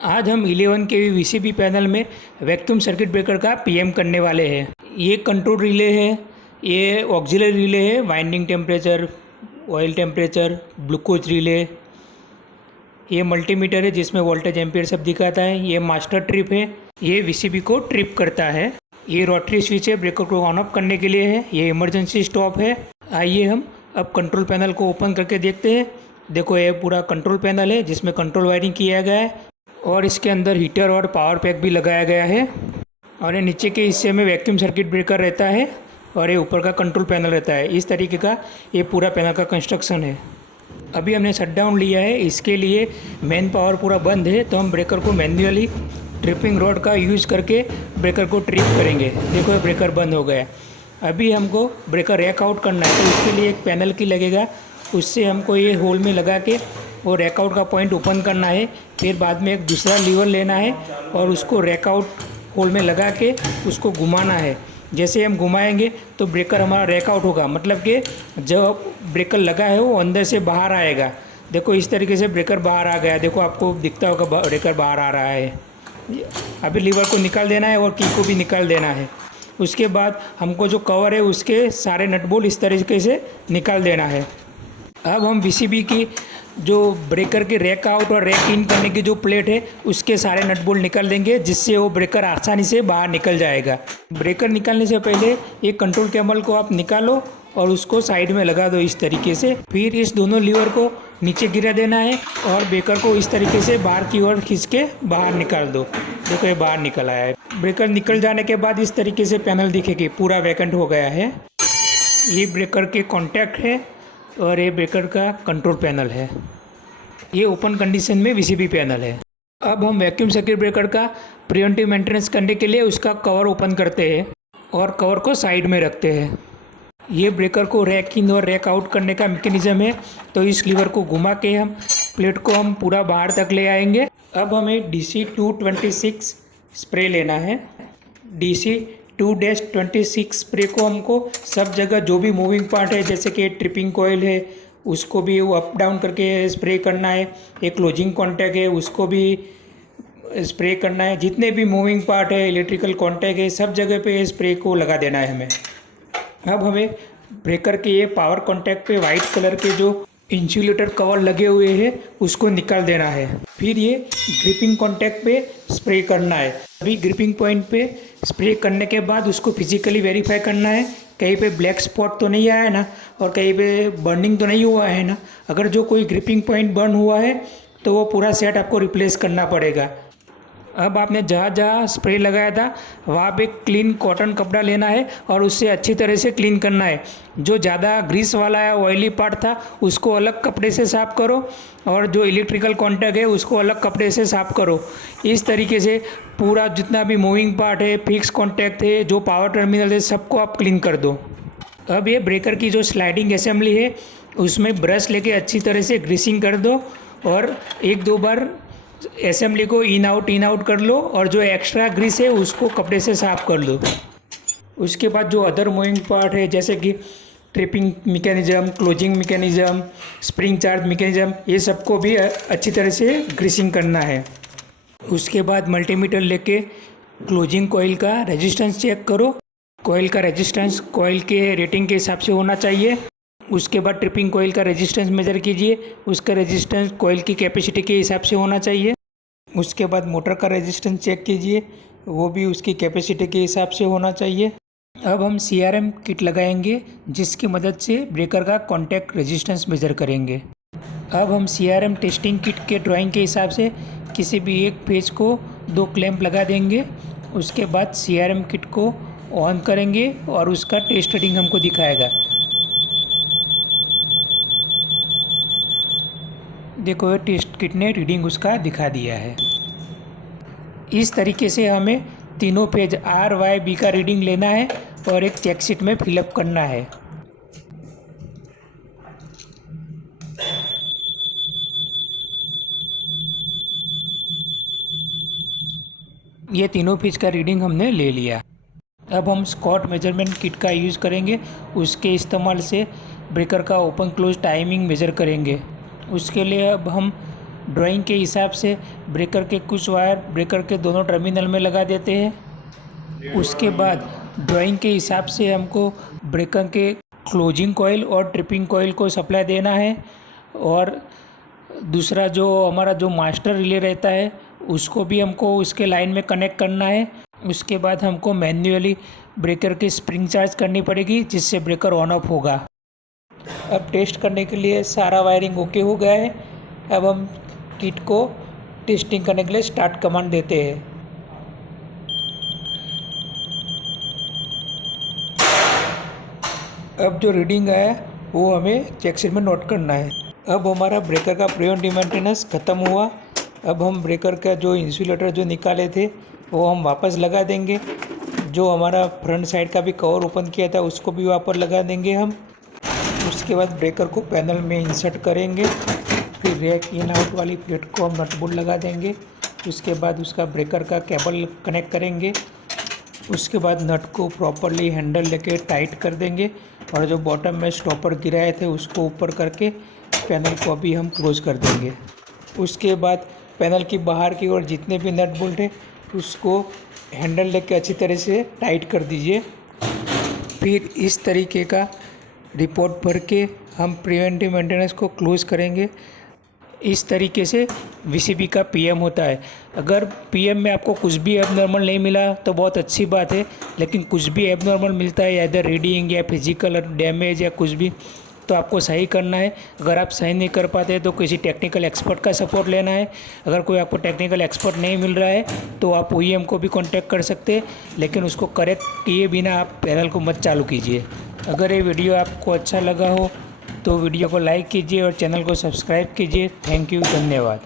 आज हम 11 के वीसीबी पैनल में वैक्यूम सर्किट ब्रेकर का पीएम करने वाले हैं। ये कंट्रोल रिले है, ये ऑक्सिलरी रिले है, winding temperature, oil temperature, glucose relay. ये मल्टीमीटर है जिसमें वोल्टेज एम्पियर सब दिखाता है। ये मास्टर ट्रिप है, ये वीसीबी को ट्रिप करता है। ये रोटरी स्विच है, ब्रेकर को ऑन ऑफ करने के लिए है। ये इमरजेंसी स्टॉप है। आइए हम अब कंट्रोल पैनल को ओपन करके देखते हैं। देखो ये पूरा कंट्रोल पैनल है जिसमें कंट्रोल वायरिंग किया गया है और इसके अंदर हीटर और पावर पैक भी लगाया गया है। और ये नीचे के हिस्से में वैक्यूम सर्किट ब्रेकर रहता है और ये ऊपर का कंट्रोल पैनल रहता है। इस तरीके का ये पूरा पैनल का कंस्ट्रक्शन है। अभी हमने शट डाउन लिया है, इसके लिए मेन पावर पूरा बंद है, तो हम ब्रेकर को मैन्युअली ट्रिपिंग रॉड का यूज़ करके ब्रेकर को ट्रिप करेंगे। देखो ये ब्रेकर बंद हो गया। अभी हमको ब्रेकर रैक आउट करना है, तो उसके लिए एक पैनल की लगेगा, उससे हमको ये होल में लगा के वो रैक आउट का पॉइंट ओपन करना है। फिर बाद में एक दूसरा लीवर लेना है और उसको रैक आउट होल में लगा के उसको घुमाना है। जैसे हम घुमाएंगे तो ब्रेकर हमारा रैक आउट होगा, मतलब कि जब ब्रेकर लगा है वो अंदर से बाहर आएगा। देखो इस तरीके से ब्रेकर बाहर आ गया। देखो आपको दिखता होगा ब्रेकर बाहर आ रहा है। अभी लीवर को निकाल देना है और की को भी निकाल देना है। उसके बाद हमको जो कवर है उसके सारे नट बोल्ट इस तरीके से निकाल देना है। अब हम वीसीबी की जो ब्रेकर के रैक आउट और रैक इन करने की जो प्लेट है उसके सारे नट बोल्ट निकाल देंगे, जिससे वो ब्रेकर आसानी से बाहर निकल जाएगा। ब्रेकर निकालने से पहले एक कंट्रोल केबल को आप निकालो और उसको साइड में लगा दो इस तरीके से। फिर इस दोनों लीवर को नीचे गिरा देना है और ब्रेकर को इस तरीके से बाहर की ओर खींच के बाहर निकाल दो। देखो ये बाहर निकल आया है। ब्रेकर निकल जाने के बाद इस तरीके से पैनल दिखेगी, पूरा वैकेंट हो गया है। ये ब्रेकर के कॉन्टैक्ट है और ये ब्रेकर का कंट्रोल पैनल है। ये ओपन कंडीशन में वीसीबी पैनल है। अब हम वैक्यूम सर्किट ब्रेकर का प्रिवेंटिव मेंटेनेंस करने के लिए उसका कवर ओपन करते हैं और कवर को साइड में रखते हैं। ये ब्रेकर को रैक इन और रैक आउट करने का मैकेनिज्म है, तो इस लीवर को घुमा के हम प्लेट को हम पूरा बाहर तक ले आएंगे। अब हमें DC-226 स्प्रे लेना है। DC-2-26 स्प्रे को हमको सब जगह जो भी मूविंग पार्ट है, जैसे कि ट्रिपिंग कॉइल है उसको भी अप डाउन करके स्प्रे करना है। एक क्लोजिंग कॉन्टैक्ट है उसको भी स्प्रे करना है। जितने भी मूविंग पार्ट है, इलेक्ट्रिकल कॉन्टैक्ट है, सब जगह पे स्प्रे को लगा देना है हमें। अब हमें ब्रेकर के ये पावर कॉन्टैक्ट पे वाइट कलर के जो इंसुलेटर कवर लगे हुए हैं उसको निकाल देना है। फिर ये ग्रिपिंग कॉन्टैक्ट पे स्प्रे करना है। अभी ग्रिपिंग पॉइंट पे स्प्रे करने के बाद उसको फिजिकली वेरीफाई करना है, कहीं पे ब्लैक स्पॉट तो नहीं आया ना और कहीं पे बर्निंग तो नहीं हुआ है ना। अगर जो कोई ग्रिपिंग पॉइंट बर्न हुआ है तो वो पूरा सेट आपको रिप्लेस करना पड़ेगा। अब आपने जहाँ जहाँ स्प्रे लगाया था वहाँ पे क्लीन कॉटन कपड़ा लेना है और उससे अच्छी तरह से क्लीन करना है। जो ज़्यादा ग्रीस वाला या ऑयली पार्ट था उसको अलग कपड़े से साफ़ करो और जो इलेक्ट्रिकल कॉन्टैक्ट है उसको अलग कपड़े से साफ़ करो। इस तरीके से पूरा जितना भी मूविंग पार्ट है, फिक्स कॉन्टैक्ट है, जो पावर टर्मिनल है, सबको आप क्लीन कर दो। अब ये ब्रेकर की जो स्लाइडिंग असेंबली है उसमें ब्रश लेके अच्छी तरह से ग्रीसिंग कर दो और एक दो बार असेंबली को इन आउट कर लो और जो एक्स्ट्रा ग्रीस है उसको कपड़े से साफ़ कर लो। उसके बाद जो अदर मूविंग पार्ट है, जैसे कि tripping mechanism, closing mechanism, spring charge mechanism, ये सबको भी अच्छी तरह से ग्रीसिंग करना है। उसके बाद मल्टीमीटर लेके क्लोजिंग कॉइल का रेजिस्टेंस चेक करो। कॉइल का रेजिस्टेंस कॉइल के रेटिंग के हिसाब से होना चाहिए। उसके बाद ट्रिपिंग कॉइल का रेजिस्टेंस मेज़र कीजिए, उसका रेजिस्टेंस कॉइल की कैपेसिटी के हिसाब से होना चाहिए। उसके बाद मोटर का रेजिस्टेंस चेक कीजिए, वो भी उसकी कैपेसिटी के हिसाब से होना चाहिए। अब हम CRM किट लगाएंगे जिसकी मदद से ब्रेकर का कॉन्टैक्ट रेजिस्टेंस मेज़र करेंगे। अब हम CRM टेस्टिंग किट के ड्राइंग के हिसाब से किसी भी एक पेज को 2 क्लैंप लगा देंगे। उसके बाद CRM किट को ऑन करेंगे और उसका टेस्ट रीडिंग हमको दिखाएगा। देखो टेस्ट किट ने रीडिंग उसका दिखा दिया है। इस तरीके से हमें तीनों पेज RYB का रीडिंग लेना है और एक चेक शीट में फिलअप करना है। ये तीनों पेज का रीडिंग हमने ले लिया। अब हम स्कॉट मेजरमेंट किट का यूज़ करेंगे। उसके इस्तेमाल से ब्रेकर का ओपन क्लोज टाइमिंग मेज़र करेंगे। उसके लिए अब हम ड्राइंग के हिसाब से ब्रेकर के कुछ वायर ब्रेकर के दोनों टर्मिनल में लगा देते हैं। उसके बाद ड्राइंग के हिसाब से हमको ब्रेकर के क्लोजिंग कॉइल और ट्रिपिंग कॉइल को सप्लाई देना है, और दूसरा जो हमारा जो मास्टर रिले रहता है उसको भी हमको उसके लाइन में कनेक्ट करना है। उसके बाद हमको मैन्युअली ब्रेकर की स्प्रिंग चार्ज करनी पड़ेगी, जिससे ब्रेकर ऑन ऑफ होगा। अब टेस्ट करने के लिए सारा वायरिंग ओके हो गया है। अब हम किट को टेस्टिंग करने के लिए स्टार्ट कमांड देते हैं। अब जो रीडिंग आया वो हमें चेकशीट में नोट करना है। अब हमारा ब्रेकर का प्रिवेंटिव मेंटेनेंस ख़त्म हुआ। अब हम ब्रेकर का जो इंसुलेटर जो निकाले थे वो हम वापस लगा देंगे। जो हमारा फ्रंट साइड का भी कवर ओपन किया था उसको भी वापस लगा देंगे हम। उसके बाद ब्रेकर को पैनल में इंसर्ट करेंगे, फिर रैक इन आउट वाली प्लेट को हम नट बोल्ट लगा देंगे। उसके बाद उसका ब्रेकर का केबल कनेक्ट करेंगे। उसके बाद नट को प्रॉपरली हैंडल लेके टाइट कर देंगे, और जो बॉटम में स्टॉपर गिराए थे उसको ऊपर करके पैनल को अभी हम क्लोज कर देंगे। उसके बाद पैनल की बाहर की ओर जितने भी नट बोल्ट है उसको हैंडल लेके अच्छी तरह से टाइट कर दीजिए। फिर इस तरीके का रिपोर्ट भर के हम प्रिवेंटिव मेंटेनेंस को क्लोज करेंगे। इस तरीके से वीसीबी का पीएम होता है। अगर पीएम में आपको कुछ भी एबनॉर्मल नहीं मिला तो बहुत अच्छी बात है, लेकिन कुछ भी एबनॉर्मल मिलता है, या इधर रीडिंग या फिजिकल डैमेज या कुछ भी, तो आपको सही करना है। अगर आप सही नहीं कर पाते तो किसी टेक्निकल एक्सपर्ट का सपोर्ट लेना है। अगर कोई आपको टेक्निकल एक्सपर्ट नहीं मिल रहा है तो आप ओईएम को भी कांटेक्ट कर सकते हैं, लेकिन उसको करेक्ट किए बिना आप पैनल को मत चालू कीजिए। अगर ये वीडियो आपको अच्छा लगा हो तो वीडियो को लाइक कीजिए और चैनल को सब्सक्राइब कीजिए। थैंक यू, धन्यवाद।